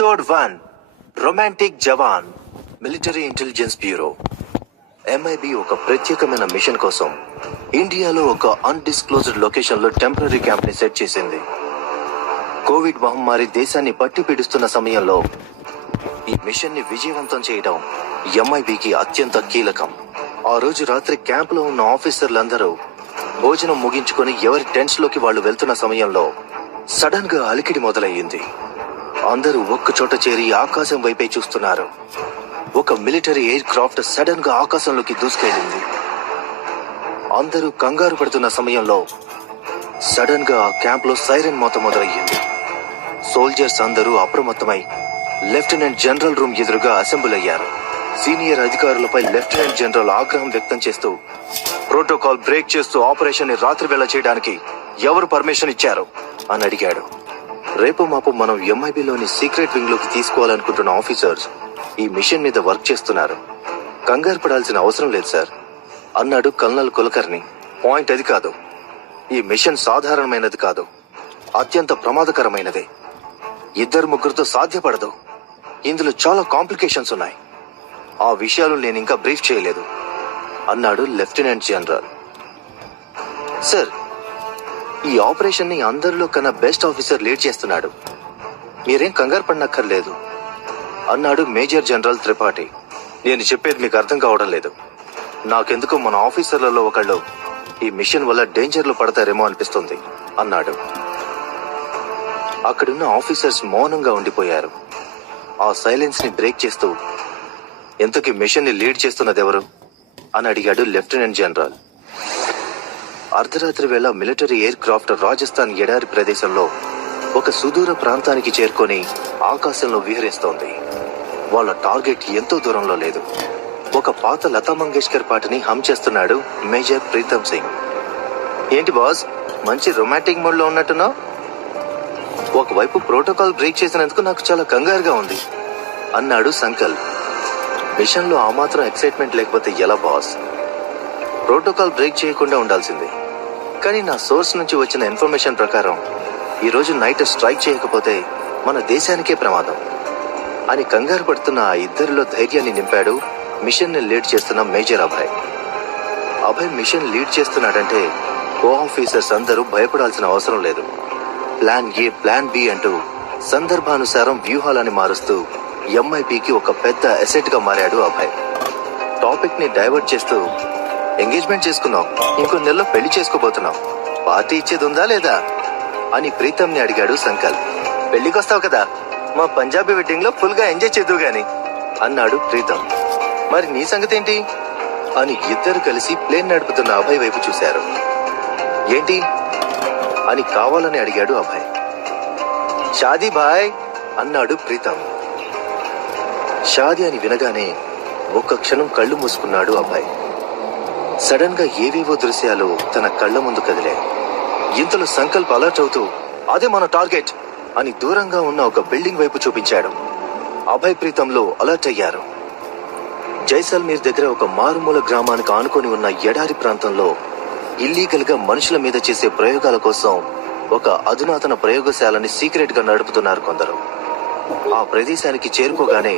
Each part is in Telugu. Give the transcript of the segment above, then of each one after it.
ఎపిసోడ్ 1 రొమాంటిక్ జవాన్ మిలిటరీ ఇంటెలిజెన్స్ బ్యూరో. MIB ఒక ప్రత్యేకమైన మిషన్ కోసం ఇండియాలో ఒక అన్డిస్క్లోజ్డ్ లొకేషన్ లో టెంపరరీ క్యాంప్ ని సెట్ చేసింది. కోవిడ్ మహమ్మారి దేశాన్ని పట్టి పీడిస్తున్న సమయంలో ఈ మిషన్ ని విజయవంతం చేయడం MIBకి అత్యంత కీలకం. ఆ రోజు రాత్రి క్యాంప్ లో ఉన్న ఆఫీసర్లందరూ భోజనం ముగించుకొని ఎవరి టెంట్స్ లోకి వాళ్ళు వెళ్తున్న సమయంలో సడన్ గా అలికిడి మొదలయ్యింది. అందరూ ఒక్క చోట చేరి ఆకాశం వైపే చూస్తున్నారు. ఒక మిలిటరీ ఎయిర్ క్రాఫ్ట్ సడన్ గా ఆకాశంలోకి దూసుకెళ్ళింది. అందరూ కంగారు పడుతున్న సమయంలో సడన్ గా ఆ క్యాంప్ లో సైరన్ మోత మొదలయ్యింది. సోల్జర్స్ అందరూ అప్రమత్తమై లెఫ్టినెంట్ జనరల్ రూమ్ ఎదురుగా అసెంబ్ల్ అయ్యారు. సీనియర్ అధికారులపై లెఫ్టినెంట్ జనరల్ ఆగ్రహం వ్యక్తం చేస్తూ ప్రోటోకాల్ బ్రేక్ చేస్తూ ఆపరేషన్ ని రాత్రి వేళ చేయడానికి ఎవరు పర్మిషన్ ఇచ్చారు అని అడిగాడు. రేపు మాపు మనం MIBలోని సీక్రెట్ వింగ్ లోకి తీసుకోవాలనుకుంటున్న ఆఫీసర్స్ ఈ మిషన్ మీద వర్క్ చేస్తున్నారు. కంగారు పడాల్సిన అవసరం లేదు సార్ అన్నాడు కల్నల్ కులకర్ణి. పాయింట్ అది కాదు. ఈ మిషన్ సాధారణమైనది కాదు, అత్యంత ప్రమాదకరమైనది. ఇద్దరు ముగ్గురితో సాధ్యపడదు. ఇందులో చాలా కాంప్లికేషన్స్ ఉన్నాయి. ఆ విషయాలు నేను ఇంకా బ్రీఫ్ చేయలేదు అన్నాడు లెఫ్టినెంట్ జనరల్. సార్, ఈ ఆపరేషన్ ని అందరిలో కన్నా బెస్ట్ ఆఫీసర్ లీడ్ చేస్తున్నాడు. మీరేం కంగారు పడనక్కర్లేదు అన్నాడు మేజర్ జనరల్ త్రిపాఠి. నేను చెప్పేది మీకు అర్థం కావడం లేదు. నాకెందుకో మన ఆఫీసర్లలో ఒకళ్ళు ఈ మిషన్ వల్ల డేంజర్ లో పడతారేమో అనిపిస్తుంది అన్నాడు. అక్కడున్న ఆఫీసర్స్ మౌనంగా ఉండిపోయారు. ఆ సైలెన్స్ ని బ్రేక్ చేస్తూ ఎంతకీ మిషన్ ని లీడ్ చేస్తున్నది ఎవరు అని అడిగాడు లెఫ్టినెంట్ జనరల్. అర్ధరాత్రి వేళ మిలిటరీ ఎయిర్ క్రాఫ్ట్ రాజస్థాన్ ఎడారి ప్రదేశంలో ఒక సుదూర ప్రాంతానికి చేరుకొని ఆకాశంలో విహరిస్తోంది. వాళ్ళ టార్గెట్ ఎంతో దూరంలో లేదు. ఒక పాత లతా మంగేష్కర్ పాటని హమ్ చేస్తున్నాడు మేజర్ ప్రీతం సింగ్. ఏంటి బాస్, మంచి రొమాంటిక్ మూడ్ లో ఉన్నట్టున్నావు? ఒకవైపు ప్రోటోకాల్ బ్రేక్ చేసినందుకు నాకు చాలా కంగారుగా ఉంది అన్నాడు సంకల్. మిషన్ లో ఆ మాత్రం ఎక్సైట్మెంట్ లేకపోతే ఎలా బాస్? ప్రోటోకాల్ బ్రేక్ చేయకుండా ఉండాల్సిందే. కానీ నా సోర్స్ నుంచి వచ్చిన ఇన్ఫర్మేషన్ ప్రకారం ఈ రోజు నైట్ స్ట్రైక్ చేయకపోతే మన దేశానికే ప్రమాదం అని కంగారు పడుతున్న ఆ ఇద్దరిలో ధైర్యాన్ని నింపాడు మిషన్ ని లీడ్ చేస్తున్న major Abhay. Abhay mission lead చేస్తున్నాడంటే కో ఆఫీసర్స్ అందరూ భయపడాల్సిన అవసరం లేదు. ప్లాన్ ఏ, ప్లాన్ బి అంటూ సందర్భానుసారం వ్యూహాలని మారుస్తూ MIBకి ఒక పెద్ద అసెట్ గా మారాడు అభయ్. టాపిక్ ని డైవర్ట్ చేస్తూ, ఎంగేజ్మెంట్ చేసుకున్నాం, ఇంకో నెలలో పెళ్లి చేసుకోబోతున్నాం, పార్టీ ఇచ్చేది ఉందా లేదా అని ప్రీతంని అడిగాడు సంకల్. పెళ్లికొస్తావు కదా, మా పంజాబీ వెడ్డింగ్ లో ఫుల్ గా ఎంజాయ్ చేద్దువు గాని అన్నాడు ప్రీతం. మరి నీ సంగతి ఏంటి అని ఇద్దరు కలిసి ప్లేన్ నడుపుతున్న అభయ్ వైపు చూశారు. ఏంటి అని కావాలని అడిగాడు అభయ్. షాదీ బాయ్ అన్నాడు ప్రీతం. షాదీ అని వినగానే ఒక్క క్షణం కళ్ళు మూసుకున్నాడు అభయ్. సడన్ గా ఏవేవో దృశ్యాలు తన కళ్ల ముందు కదిలే. ఇంతలో సంకల్ప్ అలర్ట్ అవుతూ అదే మన టార్గెట్ అని దూరంగా ఉన్న ఒక బిల్డింగ్ వైపు చూపించాడు. అభయ్ ప్రీతంలో అలర్ట్ అయ్యారు. జైసల్మీర్ దగ్గర ఒక మారుమూల గ్రామానికి ఆనుకొని ఉన్న ఎడారి ప్రాంతంలో ఇల్లీగల్ గా మనుషుల మీద చేసే ప్రయోగాల కోసం ఒక అధునాతన ప్రయోగశాలని సీక్రెట్ గా నడుపుతున్నారు కొందరు. ఆ ప్రదేశానికి చేరుకోగానే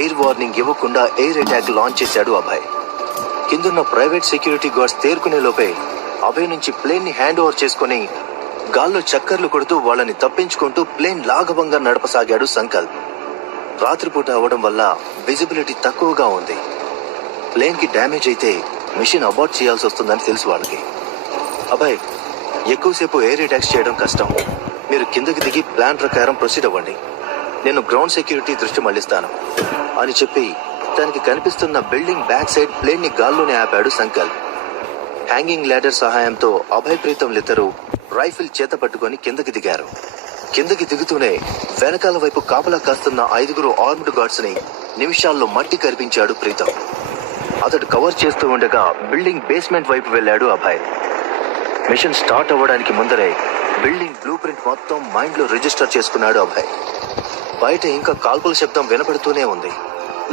ఎయిర్ వార్నింగ్ ఇవ్వకుండా ఎయిర్ అటాక్ లాంచ్ చేశాడు అభయ్. కిందున్న ప్రైవేట్ సెక్యూరిటీ గార్డ్స్ తేరుకునే లోపే అభయ్ నుంచి ప్లేన్ ని హ్యాండ్ ఓవర్ చేసుకుని గాల్లో చక్కర్లు కొడుతూ వాళ్ళని తప్పించుకుంటూ ప్లేన్ లాఘవంగా నడపసాగాడు సంకల్ప్. రాత్రిపూట అవడం వల్ల విజిబిలిటీ తక్కువగా ఉంది. ప్లేన్ కి డ్యామేజ్ అయితే మిషన్ అబార్ట్ చేయాల్సి వస్తుందని తెలుసు వాళ్ళకి. అభయ్, ఎక్కువసేపు ఎయిర్ అటాక్స్ చేయడం కష్టం. మీరు కిందకి దిగి ప్లాన్ ప్రకారం ప్రొసీడ్ అవ్వండి. నేను గ్రౌండ్ సెక్యూరిటీ దృష్టి మళ్లిస్తాను అని చెప్పి తనకి కనిపిస్తున్న బిల్డింగ్ బ్యాక్ సైడ్ ప్లేన్ ని గాల్లోనే ఆపాడు సంకల్ప్. హ్యాంగింగ్ ల్యాడర్ సహాయంతో అభయ్ ప్రీతంలిద్దరూ రైఫిల్ చేత పట్టుకుని కిందకి దిగారు. కిందకి దిగుతూనే వెనకాల వైపు కాపలా కాస్తున్న 5 ఆర్మ్డ్ గార్డ్స్ ని నిమిషాల్లో మట్టి కరిపించాడు ప్రీతం. అతడు కవర్ చేస్తూ ఉండగా బిల్డింగ్ బేస్మెంట్ వైపు వెళ్లాడు అభయ్. మిషన్ స్టార్ట్ అవ్వడానికి ముందరే బిల్డింగ్ బ్లూ ప్రింట్ మొత్తం మైండ్ లో రిజిస్టర్ చేసుకున్నాడు అభయ్. బయట ఇంకా కాల్పుల శబ్దం వినపడుతూనే ఉంది.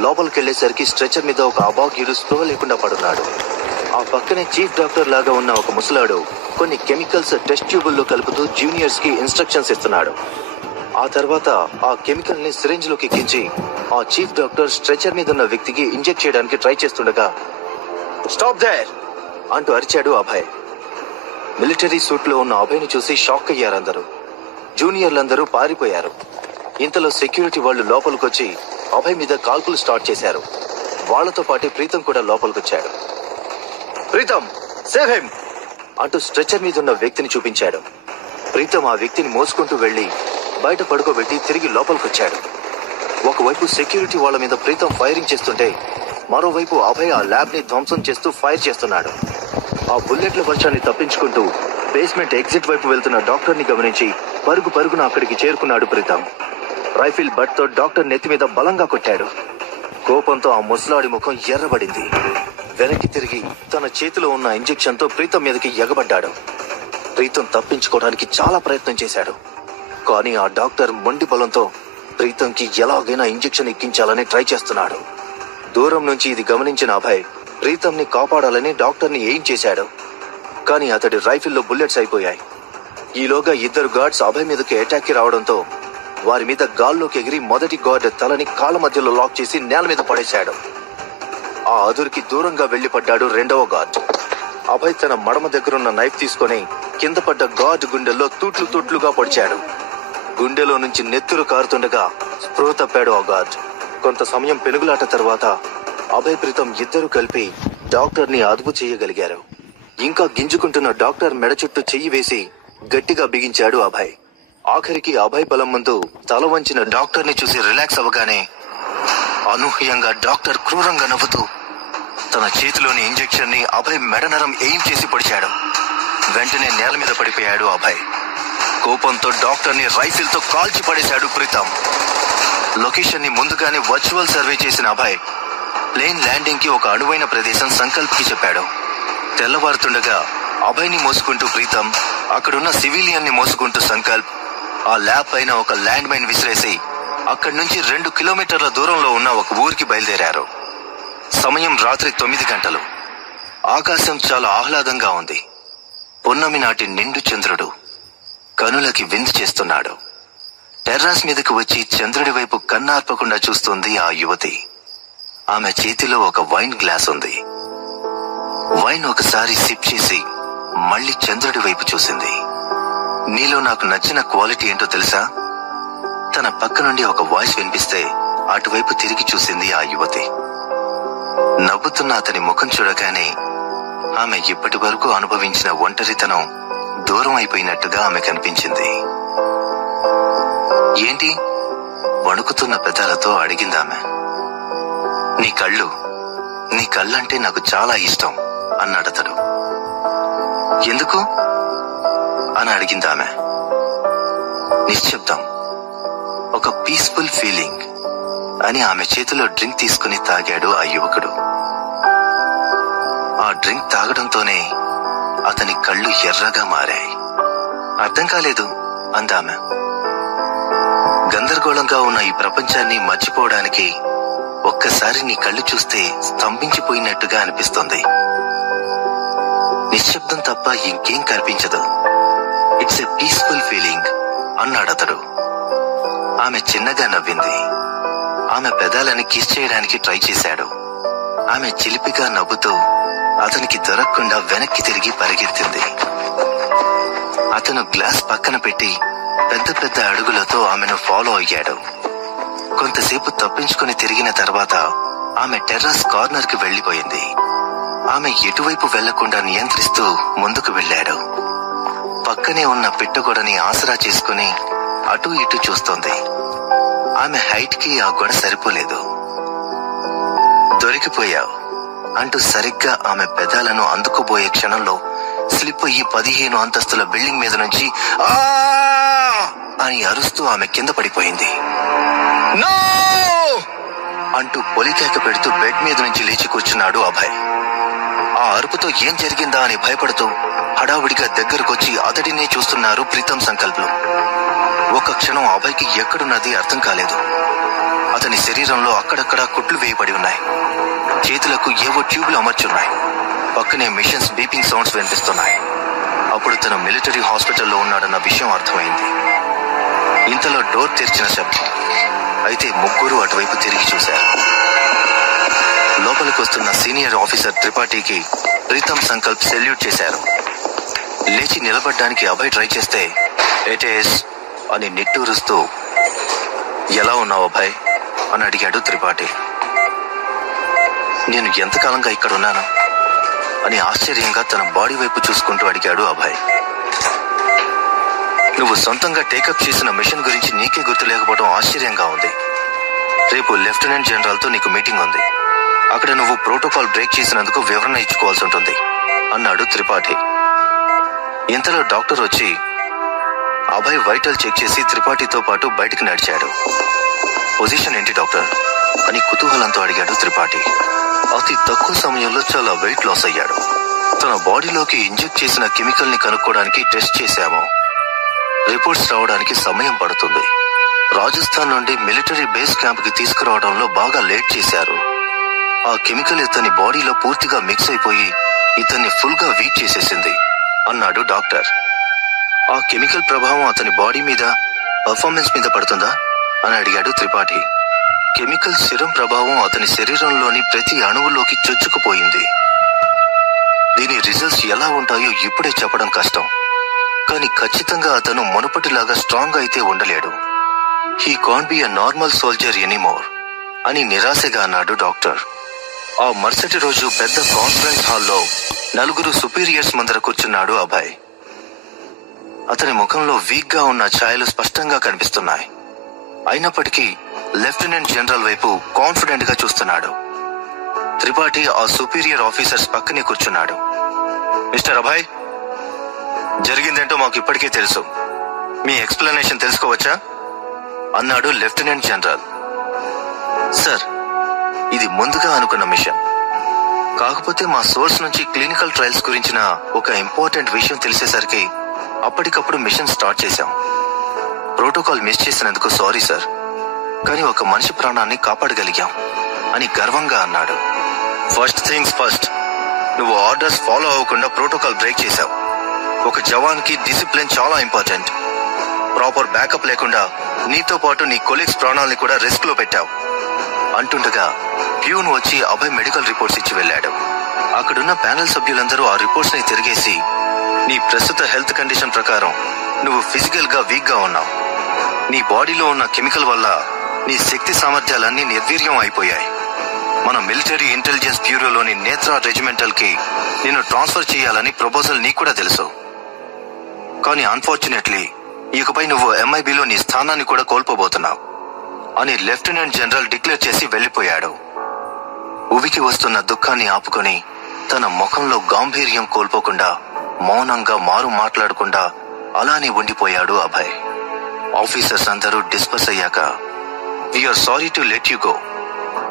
లోపలికెళ్లేసరికి స్ట్రెచర్ మీద ఒక అభాగ్యుడు స్పృహ లేకుండా పడున్నాడు. ఆ పక్కనే చీఫ్ డాక్టర్ లాగా ఉన్న ఒక ముసలాడు కొన్ని కెమికల్స్ టెస్ట్ ట్యూబుల్లో కలుపుతూ జూనియర్స్ కి ఇన్స్ట్రక్షన్స్ ఇస్తున్నాడు. ఆ తర్వాత ఆ కెమికల్ ని సిరింజ్ లోకి ఎక్కించి ఆ చీఫ్ డాక్టర్ స్ట్రెచర్ మీద ఉన్న వ్యక్తికి ఇంజెక్ట్ చేయడానికి ట్రై చేస్తుండగా స్టాప్ దేర్ అంటూ అరిచాడు అభయ్. మిలిటరీ సూట్ లో ఉన్న అభయ్ని చూసి షాక్ అయ్యారందరూ. జూనియర్లందరూ పారిపోయారు. ఇంతలో సెక్యూరిటీ వాళ్ళు లోపలికొచ్చి అభయ్ మీద కాల్పులు స్టార్ట్ చేశారు. వాళ్లతో పాటు ప్రీతం కూడా లోపలికొచ్చాడు. ప్రీతం సేవ్ హిమ్ అంటూ స్ట్రెచర్ మీద ఉన్న వ్యక్తిని చూపించాడు. ప్రీతం ఆ వ్యక్తిని మోసుకుంటూ వెళ్లి బయట పడుకోబెట్టి తిరిగి లోపలికొచ్చాడు. ఒకవైపు సెక్యూరిటీ వాళ్ళ మీద ప్రీతం ఫైరింగ్ చేస్తుంటే మరోవైపు అభయ్ ఆ ల్యాబ్ ని ధ్వంసం చేస్తూ ఫైర్ చేస్తున్నాడు. ఆ బుల్లెట్ల వర్షాన్ని తప్పించుకుంటూ బేస్మెంట్ ఎగ్జిట్ వైపు వెళ్తున్న డాక్టర్ ని గమనించి పరుగున అక్కడికి చేరుకున్నాడు ప్రీతం. రైఫిల్ బట్ తో డాక్టర్ నెత్తి మీద బలంగా కొట్టాడు. కోపంతో ఆ ముసలాడి ముఖం ఎర్రబడింది. వెనక్కి తిరిగి తన చేతిలో ఉన్న ఇంజెక్షన్ తో ప్రీతం మీదకి ఎగబడ్డాడు. ప్రీతం తప్పించుకోవడానికి చాలా ప్రయత్నం చేశాడు. కానీ ఆ డాక్టర్ మొండి బలంతో ప్రీతంకి ఎలాగైనా ఇంజెక్షన్ ఎక్కించాలని ట్రై చేస్తున్నాడు. దూరం నుంచి ఇది గమనించిన అభయ్ ప్రీతంని కాపాడాలని డాక్టర్ ని ఎయిమ్ చేశాడు. కానీ అతడి రైఫిల్లో బుల్లెట్స్ అయిపోయాయి. ఈలోగా ఇద్దరు గార్డ్స్ అభయ్ మీదకి అటాక్ కి రావడంతో వారి మీద గాల్లోకి ఎగిరి మొదటి గార్డ్ తలని కాళ్ళ మధ్యలో లాక్ చేసి నేల మీద పడేశాడు. ఆ అదురికి దూరంగా వెళ్లి పడ్డాడు రెండవ గార్డ్. అభయ్ తన మడమ దగ్గరున్న నైఫ్ తీసుకుని కింద పడ్డ గార్డ్ గుండెల్లో తూట్లుగా పొడిచాడు. గుండెలో నుంచి నెత్తురు కారుతుండగా స్పృహ తప్పాడు ఆ గార్డ్. కొంత సమయం పెనుగులాట తర్వాత అభయ్ ప్రీతం ఇద్దరు కలిపి డాక్టర్ ని అదుపు చేయగలిగారు. ఇంకా గింజుకుంటున్న డాక్టర్ మెడ చుట్టూ చెయ్యి వేసి గట్టిగా బిగించాడు అభయ్. ఆఖరికి అభయ్ బలం ముందు తల వంచిన డాక్టర్ ని చూసి రిలాక్స్ అవ్వగానే అనూహ్యంగా డాక్టర్ క్రూరంగా నవ్వుతూ తన చేతిలోని ఇంజెక్షన్ ని అభయ్ మెడనరం ఎయిమ్ చేసి పొడిచాడు. వెంటనే నేల మీద పడిపోయాడు అభయ్. కోపంతో డాక్టర్ ని రైఫిల్ తో కాల్చి పడేశాడు ప్రీతం. లొకేషన్ ని ముందుగానే వర్చువల్ సర్వే చేసిన అభయ్ ప్లేన్ ల్యాండింగ్ కి ఒక అణువైన ప్రదేశం సంకల్ప్ కి చెప్పాడు. తెల్లవారుతుండగా అభయ్ ని మోసుకుంటూ ప్రీతం, అక్కడున్న సివిలియన్ ని మోసుకుంటూ సంకల్ప్ ఆ ల్యాబ్ పైన ఒక ల్యాండ్ మైన్ విసిరేసి అక్కడి నుంచి 2 కిలోమీటర్ల దూరంలో ఉన్న ఒక ఊరికి బయలుదేరారు. సమయం రాత్రి 9 గంటలు. ఆకాశం చాలా ఆహ్లాదంగా ఉంది. పున్నమి నాటి నిండు చంద్రుడు కనులకి విందు చేస్తున్నాడు. టెర్రాస్ మీదకి వచ్చి చంద్రుడి వైపు కన్నార్పకుండా చూస్తుంది ఆ యువతి. ఆమె చేతిలో ఒక వైన్ గ్లాస్ ఉంది. వైన్ ఒకసారి సిప్ చేసి మళ్ళీ చంద్రుడి వైపు చూసింది. నీలో నాకు నచ్చిన క్వాలిటీ ఏంటో తెలుసా? తన పక్క నుండి ఒక వాయిస్ వినిపిస్తే అటువైపు తిరిగి చూసింది ఆ యువతి. నవ్వుతున్న అతని ముఖం చూడగానే ఆమె ఇప్పటి వరకు అనుభవించిన ఒంటరితనం దూరం అయిపోయినట్టుగా ఆమె కనిపించింది. ఏంటి? వణుకుతున్న పెదాలతో అడిగిందామె. నీ కళ్ళంటే నాకు చాలా ఇష్టం అన్నాడతడు. ఎందుకు అని అడిగిందామె. నిశ్శబ్దం, ఒక పీస్ఫుల్ ఫీలింగ్ అని ఆమె చేతిలో డ్రింక్ తీసుకుని తాగాడు ఆ యువకుడు. ఆ డ్రింక్ తాగడంతోనే అతని కళ్ళు ఎర్రగా మారాయి. అర్థం కాలేదు అందామె. గందరగోళంగా ఉన్న ఈ ప్రపంచాన్ని మర్చిపోవడానికి ఒక్కసారి నీ కళ్ళు చూస్తే స్తంభించిపోయినట్టుగా అనిపిస్తుంది. నిశ్శబ్దం తప్ప ఇంకేం కనిపించదు. ఇట్స్ ఎ పీస్ఫుల్ ఫీలింగ్ అన్నాడతడు. ఆమె చిన్నగా నవ్వింది. ఆమె పెదాలని కిస్ చేయడానికి ట్రై చేశాడు. ఆమె చిలిపిగా నవ్వుతూ అతనికి దొరకకుండా వెనక్కి తిరిగి పరిగెత్తింది. అతను గ్లాస్ పక్కన పెట్టి పెద్ద అడుగులతో ఆమెను ఫాలో అయ్యాడు. కొంతసేపు తప్పించుకుని తిరిగిన తర్వాత ఆమె టెర్రస్ కార్నర్ కి వెళ్లిపోయింది. ఆమె ఎటువైపు వెళ్లకుండా నియంత్రిస్తూ ముందుకు వెళ్లాడు. పక్కనే ఉన్న పిట్టగొడని ఆసరా చేసుకుని అటూ ఇటూ చూస్తోంది. ఆమె హైట్ కి ఆ గొడ సరిపోలేదు. దొరికిపోయావు అంటూ సరిగ్గా ఆమె పెదాలను అందుకోబోయే క్షణంలో స్లిప్ అయ్యి 15 అంతస్తుల బిల్డింగ్ మీద నుంచి ఆ అని అరుస్తూ ఆమె కింద పడిపోయింది. నో అంటూ పొలికేక పెడుతూ బెడ్ మీద నుంచి లేచి కూర్చున్నాడు అభయ్. ఆ అరుపుతో ఏం జరిగిందా అని భయపడుతూ హడావుడిగా దగ్గరకొచ్చి అతడినే చూస్తున్నారు ప్రీతం సంకల్ప్లు. ఒక క్షణం అభయ్కి ఎక్కడున్నది అర్థం కాలేదు. అతని శరీరంలో అక్కడక్కడా కుట్లు వేయబడి ఉన్నాయి. చేతులకు ఏవో ట్యూబ్లు అమర్చున్నాయి. పక్కనే మిషన్స్ బీపింగ్ సౌండ్స్ వినిపిస్తున్నాయి. అప్పుడు తను మిలిటరీ హాస్పిటల్లో ఉన్నాడన్న విషయం అర్థమైంది. ఇంతలో డోర్ తెరిచిన శబ్దం. అయితే ముగ్గురు అటువైపు తిరిగి చూశారు. లోపలికి వస్తున్న సీనియర్ ఆఫీసర్ త్రిపాఠికి ప్రీతం సంకల్ప్ సెల్యూట్ చేశారు. లేచి నిలబడ్డానికి అభయ్ ట్రై చేస్తే ఏటేస్ అని నిట్టూరుస్తూ ఎలా ఉన్నావు అభయ్ అని అడిగాడు త్రిపాఠి. నేను ఎంతకాలంగా ఇక్కడ ఉన్నాను అని ఆశ్చర్యంగా తన బాడీ వైపు చూసుకుంటూ అడిగాడు అభయ్. నువ్వు సొంతంగా టేకప్ చేసిన మిషన్ గురించి నీకే గుర్తు లేకపోవడం ఆశ్చర్యంగా ఉంది. రేపు లెఫ్టినెంట్ జనరల్ తో నీకు మీటింగ్ ఉంది. అక్కడ నువ్వు ప్రోటోకాల్ బ్రేక్ చేసినందుకు వివరణ ఇచ్చుకోవాల్సి ఉంటుంది అన్నాడు త్రిపాఠి. ఇంతలో డాక్టర్ వచ్చి అభయ్ వైటల్ చెక్ చేసి త్రిపాఠితో పాటు బయటికి నడిచాడు. పొజిషన్ ఏంటి డాక్టర్ అని కుతూహలంతో అడిగాడు త్రిపాఠి. అతి తక్కువ సమయంలో చాలా వెయిట్ లాస్ అయ్యాడు. తన బాడీలోకి ఇంజెక్ట్ చేసిన కెమికల్ ని కనుక్కోవడానికి టెస్ట్ చేశాము. రిపోర్ట్స్ రావడానికి సమయం పడుతుంది. రాజస్థాన్ నుండి మిలిటరీ బేస్ క్యాంప్ కి తీసుకురావడంలో బాగా లేట్ చేశారు. ఆ కెమికల్ ఇతని బాడీలో పూర్తిగా మిక్స్ అయిపోయి ఇతన్ని ఫుల్ గా వీక్ చేసేసింది అన్నాడు డాక్టర్. ఆ కెమికల్ ప్రభావం అతని బాడీ మీద, పర్ఫార్మెన్స్ మీద పడుతుందా అని అడిగాడు త్రిపాఠి. కెమికల్ సిరం ప్రభావం అతని శరీరంలోని ప్రతి అణువులోకి చొచ్చుకుపోయింది. దీని రిజల్ట్స్ ఎలా ఉంటాయో ఇప్పుడే చెప్పడం కష్టం. కానీ ఖచ్చితంగా అతను మునుపటిలాగా స్ట్రాంగ్ అయితే ఉండలేడు. He can't be a normal soldier anymore అని నిరాశగా అన్నాడు డాక్టర్. ఆ మరుసటి రోజు పెద్ద కాన్ఫరెన్స్ హాల్లో 4 సుపీరియర్స్ ముందర కూర్చున్నాడు అభయ్. అతని ముఖంలో వీక్ గా ఉన్న ఛాయలు స్పష్టంగా కనిపిస్తున్నాయి. అయినప్పటికీ లెఫ్టినెంట్ జనరల్ వైపు కాన్ఫిడెంట్ గా చూస్తున్నాడు. త్రిపాఠి ఆ సుపీరియర్ ఆఫీసర్స్ పక్కనే కూర్చున్నాడు. మిస్టర్ అభయ్, జరిగిందేంటో మాకు ఇప్పటికే తెలుసు. మీ ఎక్స్ప్లెనేషన్ తెలుసుకోవచ్చా అన్నాడు లెఫ్టినెంట్ జనరల్. సార్, ఇది ముందుగా అనుకున్న మిషన్. కాకపోతే మా సోర్స్ నుంచి క్లినికల్ ట్రయల్స్ గురించిన ఒక ఇంపార్టెంట్ విషయం తెలిసేసరికి అప్పటికప్పుడు మిషన్ స్టార్ట్ చేశాం. ప్రోటోకాల్ మిస్ చేసినందుకు సారీ సార్, కానీ ఒక మనిషి ప్రాణాన్ని కాపాడగలిగాం అని గర్వంగా అన్నాడు. ఫస్ట్ థింగ్స్ ఫస్ట్, నువ్వు ఆర్డర్స్ ఫాలో అవ్వకుండా ప్రోటోకాల్ బ్రేక్ చేశావు. ఒక జవాన్ కి డిసిప్లిన్ చాలా ఇంపార్టెంట్. ప్రాపర్ బ్యాకప్ లేకుండా నీతో పాటు నీ కొలీగ్స్ ప్రాణాలని కూడా రిస్క్ లో పెట్టావు అంటుండగా ప్యూన్ వచ్చి అభయ్ మెడికల్ రిపోర్ట్స్ ఇచ్చి వెళ్లాడు. అక్కడున్న ప్యానెల్ సభ్యులందరూ ఆ రిపోర్ట్స్ ని తిరిగేసి, నీ ప్రస్తుత హెల్త్ కండిషన్ ప్రకారం నువ్వు ఫిజికల్ గా వీక్ గా ఉన్నావు. నీ బాడీలో ఉన్న కెమికల్ వల్ల నీ శక్తి సామర్థ్యాలన్నీ నిర్వీర్యం అయిపోయాయి. మన మిలిటరీ ఇంటెలిజెన్స్ బ్యూరోలోని నేత్రా రెజిమెంటల్ కి నిన్ను ట్రాన్స్ఫర్ చేయాలని ప్రపోజల్ నీకు కూడా తెలుసు. కానీ అన్ఫార్చునేట్లీ ఇకపై నువ్వు MIBలో నీ స్థానాన్ని కూడా కోల్పోబోతున్నావు అని లెఫ్టినెంట్ జనరల్ డిక్లేర్ చేసి వెళ్లిపోయాడు. ఉవికి వస్తున్న దుఃఖాన్ని ఆపుకొని తన ముఖంలో గాంభీర్యం కోల్పోకుండా మౌనంగా మారు మాట్లాడకుండా అలానే ఉండిపోయాడు అభయ్. ఆఫీసర్స్ అందరూ డిస్పర్స్ అయ్యాక, we are sorry to let you go,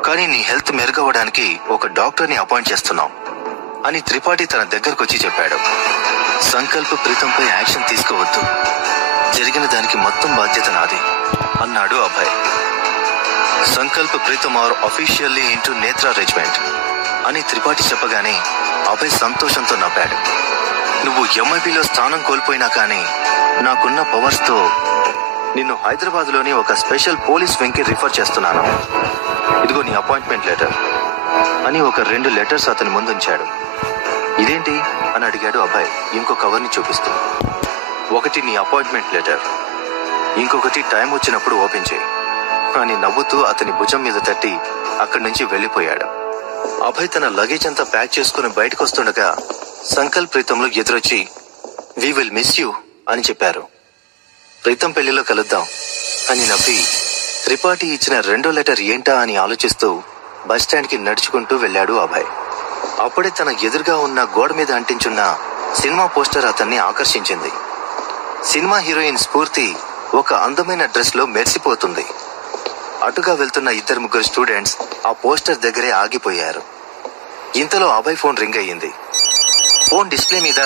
కానీ నీ హెల్త్ మెరుగవడానికి ఒక డాక్టర్ ని అపాయింట్ చేస్తున్నాం అని త్రిపాఠి తన దగ్గరకు వచ్చి చెప్పాడు. సంకల్ప్ ప్రీతంపై యాక్షన్ తీసుకోవద్దు, జరిగిన దానికి మొత్తం బాధ్యత నాది అన్నాడు Abhay. Sankalp Pritam are officially into Netra regiment అని త్రిపాఠి చెప్పగానే అభయ్ సంతోషంతో నవ్వాడు. నువ్వు MIBలో స్థానం కోల్పోయినా కానీ నాకున్న పవర్స్ తో నిన్ను హైదరాబాద్ లోని ఒక స్పెషల్ పోలీస్ వింగ్ కి రిఫర్ చేస్తున్నాను. ఇదిగో నీ అపాయింట్మెంట్ లెటర్ అని ఒక 2 లెటర్స్ అతని ముందుంచాడు. ఇదేంటి అని అడిగాడు అభయ్ ఇంకో కవర్ ని చూపిస్తూ. ఒకటి నీ అపాయింట్మెంట్ లెటర్, ఇంకొకటి టైం వచ్చినప్పుడు ఓపెన్ చేయి అని నవ్వుతూ అతని భుజం మీద తట్టి అక్కడి నుంచి వెళ్లిపోయాడు. అభయ్ తన లగేజ్ అంతా ప్యాక్ చేసుకుని బయటకు వస్తుండగా సంకల్ప్ ప్రీతంలో ఎదురొచ్చి, వి విల్ మిస్ యూ అని చెప్పారు. ప్రీతం పెళ్లిలో కలుద్దాం అని నవ్వి త్రిపాఠి ఇచ్చిన 2వ లెటర్ ఏంటా అని ఆలోచిస్తూ బస్టాండ్ కి నడుచుకుంటూ వెళ్లాడు అభయ్. అప్పుడే తన ఎదురుగా ఉన్న గోడ మీద అంటించున్న సినిమా పోస్టర్ అతన్ని ఆకర్షించింది. సినిమా హీరోయిన్ స్ఫూర్తి ఒక అందమైన డ్రెస్ లో మెరిసిపోతుంది. అటుగా వెళ్తున్న 2-3 స్టూడెంట్స్ ఆ పోస్టర్ దగ్గరే ఆగిపోయారు. ఇంతలో అభయ్ ఫోన్ రింగ్ అయ్యింది. ఫోన్ డిస్ప్లే మీద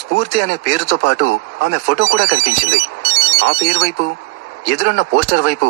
స్ఫూర్తి అనే పేరుతో పాటు ఆమె ఫోటో కూడా కనిపించింది. ఆ పేరు వైపు, ఎదురున్న పోస్టర్ వైపు